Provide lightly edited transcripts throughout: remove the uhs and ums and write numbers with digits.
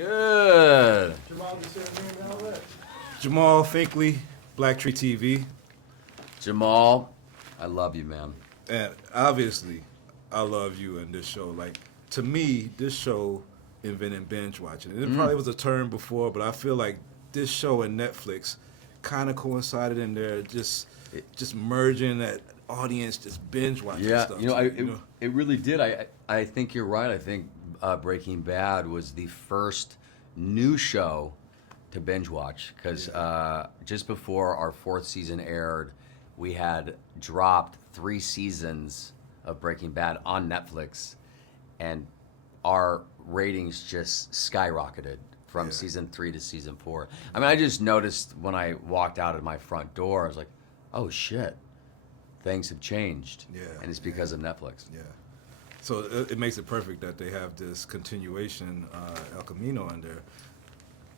Good. Jamal, just say your name and all that. Jamal Finkley, BlackTree TV. Jamal, I love you, man. And obviously, I love you and this show. Like, to me, this show invented binge watching. And it probably was a term before, but I feel like this show and Netflix kind of coincided in there, just merging that audience, just binge watching stuff. It really did. I think you're right. I think Breaking Bad was the first new show to binge watch because just before our fourth season aired, we had dropped 3 seasons of Breaking Bad on Netflix, and our ratings just skyrocketed from season 3 to season 4. I mean, I just noticed when I walked out of my front door, I was like, oh shit, things have changed. Yeah. And it's because of Netflix. Yeah. So it makes it perfect that they have this continuation, El Camino, in there.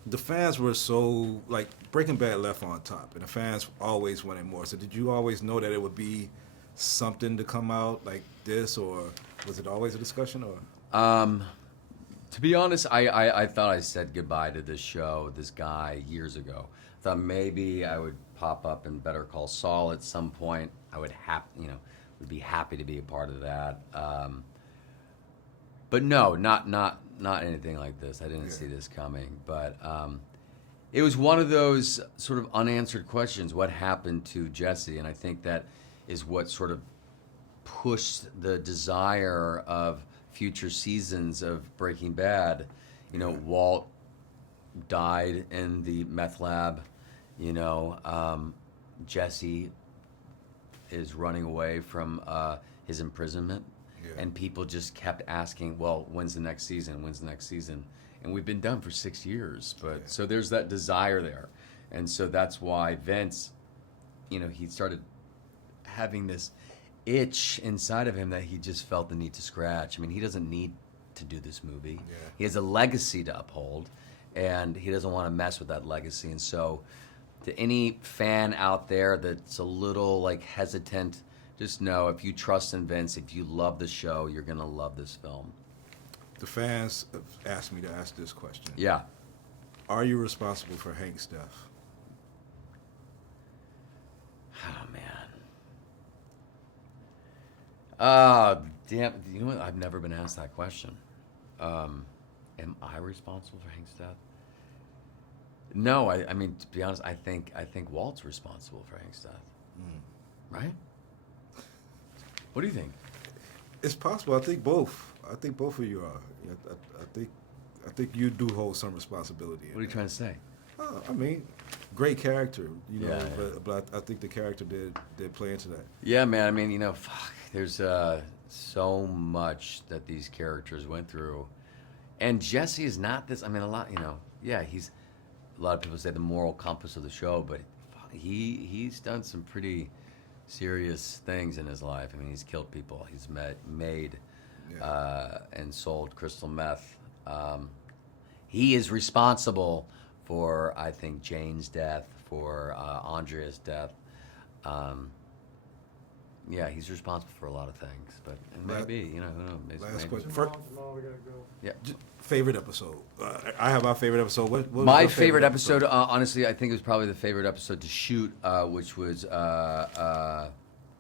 The fans were so, like, Breaking Bad left on top, and the fans always wanted more. So did you always know that it would be something to come out like this, or was it always a discussion? Or To be honest, I thought I said goodbye to this show, this guy, years ago. I thought maybe I would pop up in Better Call Saul at some point. I would would be happy to be a part of that. But no, not anything like this. I didn't see this coming. But it was one of those sort of unanswered questions. What happened to Jesse? And I think that is what sort of pushed the desire of future seasons of Breaking Bad. You know, Walt died in the meth lab. You know, Jesse is running away from his imprisonment. And people just kept asking, well, when's the next season? When's the next season? And we've been done for 6 years. But so there's that desire there. And so that's why Vince, he started having this itch inside of him that he just felt the need to scratch. I mean, he doesn't need to do this movie. Yeah. He has a legacy to uphold, and he doesn't want to mess with that legacy. And so to any fan out there that's a little hesitant, just know if you trust in Vince, if you love the show, you're going to love this film. The fans have asked me to ask this question. Yeah. Are you responsible for Hank's death? Oh, man. Damn. You know what? I've never been asked that question. Am I responsible for Hank's death? No, I mean, to be honest, I think Walt's responsible for Hank's death. Right? What do you think? It's possible. I think both. I think both of you are. I think you do hold some responsibility. What are you trying to say? I mean, great character, but I think the character did play into that. Yeah, man. I mean, there's so much that these characters went through, and Jesse is not this. I mean, he's a lot of people say the moral compass of the show, but he's done some pretty serious things in his life. I mean, he's killed people. He's made and sold crystal meth. He is responsible for, I think, Jane's death, for Andrea's death. He's responsible for a lot of things, but maybe, who knows? Last question. Jamal, we gotta go. Yeah. Favorite episode? I have my favorite episode. What was My your favorite episode, honestly, I think it was probably the favorite episode to shoot, which was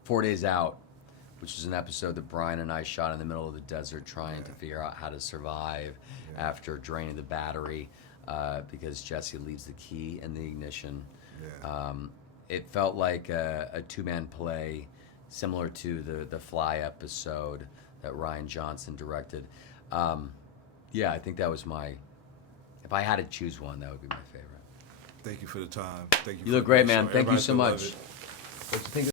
4 Days Out, which is an episode that Brian and I shot in the middle of the desert trying to figure out how to survive after draining the battery because Jesse leaves the key in the ignition. Yeah. It felt like a two-man play similar to the Fly episode that Ryan Johnson directed. I think that was if I had to choose one, that would be my favorite. Thank you for the time. Thank you. You look great, man. Thank you so much. What you think?